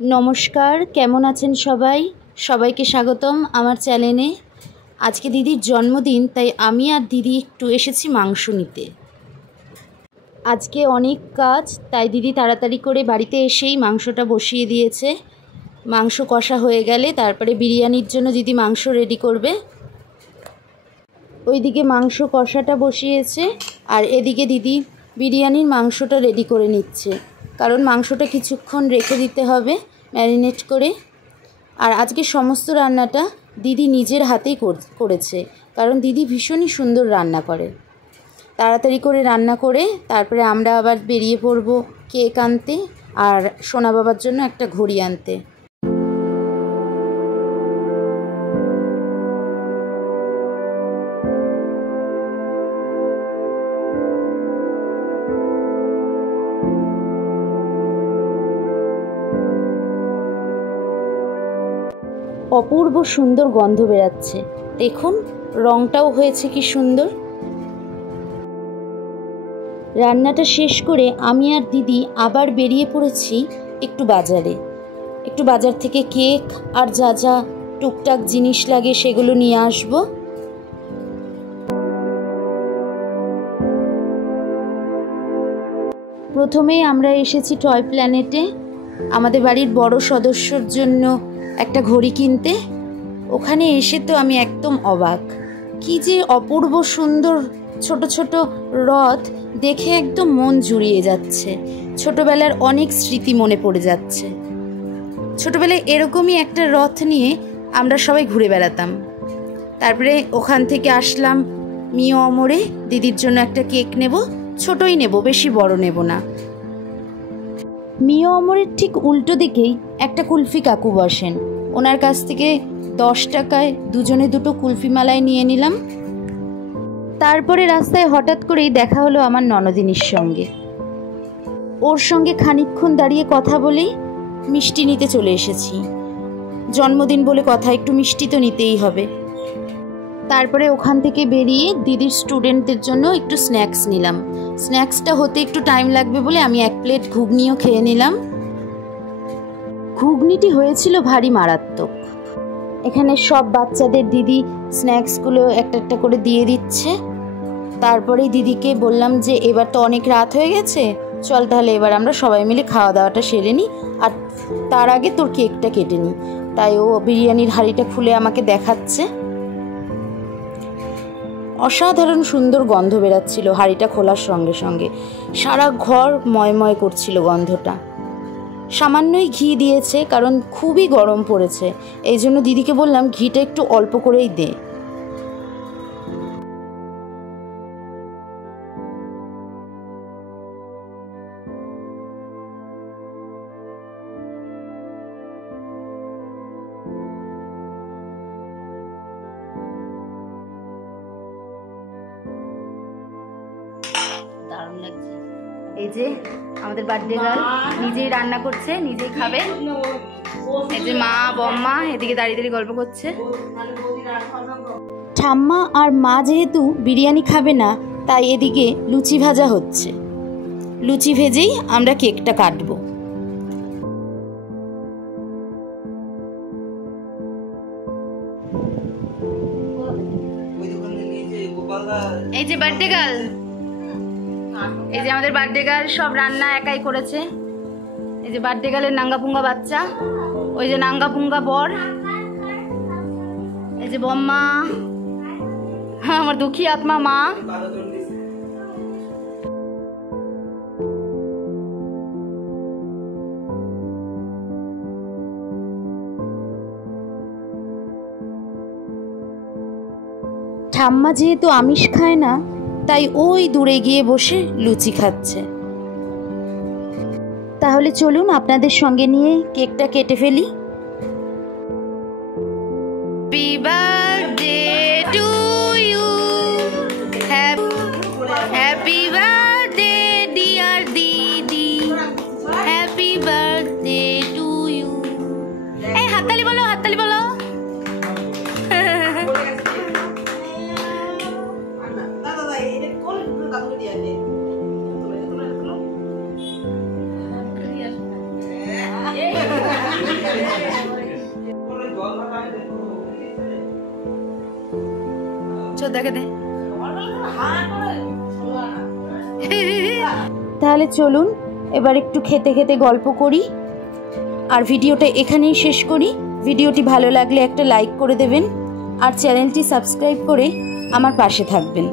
नमस्कार केमन आছেন सबाई सबाइके स्वागतम आमार चैनेले। आज के दिदिर जन्मदिन ताई आमी आर दिदी एकटू एसेछि मांस निते। आज के अनेक काज ताई दिदी ताड़ाताड़ी करे बाड़ीते एसेई मांसटा बसिए दिएछे। मांस कषा हये गेले तारपरे बिरियानिर जोन्नो दिदी मांस रेडी करबे। ओइदिके मांस कषाटा बसिएछे आर एदिके दिदी बिरियानिर मांसटा रेडी करे निচ্ছে, कारण मांसटा किछुक्षण रेखे दीते हबे मैरिनेट करे। और आज के समस्त रान्नाटा दिदी निजेर हाथेई करेछे, कारण दिदी भीषण सुंदर रान्ना करे। ताड़ाताड़ी करे रान्ना करे तारपरे आमरा आबार बेरिये पड़बो केक आनते और सोना बाबार जोन्नो एकटा घड़ी आनते। अपूर्व सुंदर गंध बेराচ্ছে, देखुन रंगटाও হয়েছে কি সুন্দর। রান্নাটা শেষ করে আমি আর দিদি আবার বেরিয়ে পড়েছি একটু বাজার থেকে কেক আর যা যা টুকটাক জিনিস লাগে সেগুলো নিয়ে আসব। প্রথমেই আমরা এসেছি টয় প্ল্যানেটে আমাদের বাড়ির বড় সদস্যর জন্য একটা ঘড়ি কিনতে। ওখানে এসে তো আমি একদম অবাক, কি যে অপূর্ব সুন্দর ছোট ছোট রথ দেখে একদম মন জুড়িয়ে যাচ্ছে। ছোটবেলার অনেক স্মৃতি মনে পড়ে যাচ্ছে। ছোটবেলায় এরকমই একটা রথ নিয়ে আমরা সবাই ঘুরে বেড়াতাম। তারপরে ওখান থেকে আসলাম মিও অমরে, দিদির জন্য একটা কেক নেব, ছোটই নেব, বেশি বড় নেব না। মিও অমরের ঠিক উল্টো দিকেই একটা কুলফি কাকু বসেন, ওনার কাছ থেকে 10 টাকায় দুজনে দুটো কুলফি মালাই নিয়ে নিলাম। তারপরে রাস্তায় হঠাৎ করেই দেখা হলো আমার ননদিনীর সঙ্গে। ওর সঙ্গে খানিকক্ষণ দাঁড়িয়ে কথা বলেই মিষ্টি নিতে চলে এসেছি। জন্মদিন বলে কথা, একটু মিষ্টি তো নিতেই হবে। তারপরে ওখান থেকে বেরিয়ে দিদির স্টুডেন্টদের জন্য একটু স্ন্যাক্স নিলাম। স্ন্যাক্সটা হতে একটু টাইম লাগবে বলে আমি এক প্লেট ঘুগনিও খেয়ে নিলাম। ঘুগনিটি হয়েছিল ভারী মারাত্মক। এখানে সব বাচ্চাদের দিদি স্ন্যাক্সগুলো একটা একটা করে দিয়ে দিচ্ছে। তারপরেই দিদিকে বললাম যে এবার তো অনেক রাত হয়ে গেছে, চল তাহলে এবার আমরা সবাই মিলে খাওয়া দাওয়াটা সেরে নিই, আর তার আগে তোর কেকটা কেটে নিই। তাই ও বিরিয়ানির হাঁড়িটা খুলে আমাকে দেখাচ্ছে। অসাধারণ সুন্দর গন্ধ বেরাচ্ছিল হাঁড়িটা খোলার সঙ্গে সঙ্গে, সারা ঘর ময়ময় করছিল গন্ধটা। সামান্যই ঘি দিয়েছে, কারণ খুবই গরম পড়েছে, এই জন্য দিদিকে বললাম ঘিটা একটু অল্প করেই দে। দারুণ লাগছে। এই যে আমাদের বার্থডে গার্ল নিজেই রান্না করছে, নিজেই খাবে। এই যে মা বম্মা এদিকে দাঁড়িয়ে দাঁড়িয়ে গল্প করছে। ঠাম্মা আর মা যেহেতু বিরিয়ানি খাবে না, তাই এদিকে লুচি ভাজা হচ্ছে। লুচি ভেজেই আমরা কেকটা কাটবো। এই যে বার্থডে গার্ল, এই যে আমাদের বার্থডে গার্ল সব রান্না একাই করেছে। এই যে বার্থডে গার্লের নাঙ্গা পুঙ্গা বাচ্চা, ওই যে নাঙ্গা পুঙ্গা বর, এই যে বম্মা, আমার দুঃখী আত্মা মা। ঠাম্মা যেহেতু আমিষ খায় না, তাই ওই দূরে গিয়ে বসে লুচি খাচ্ছে। তাহলে চলুন আপনাদের সঙ্গে নিয়ে কেকটা কেটে ফেলি। Happy birthday to you, happy birthday dear didi, happy birthday to you. এই হাততালি বলো, হাততালি বলো। দেখে দে। তাহলে চলুন এবার একটু খেতে খেতে গল্প করি, আর ভিডিওটা এখানেই শেষ করি। ভিডিওটি ভালো লাগলে একটা লাইক করে দেবেন, আর চ্যানেলটি সাবস্ক্রাইব করে আমার পাশে থাকবেন।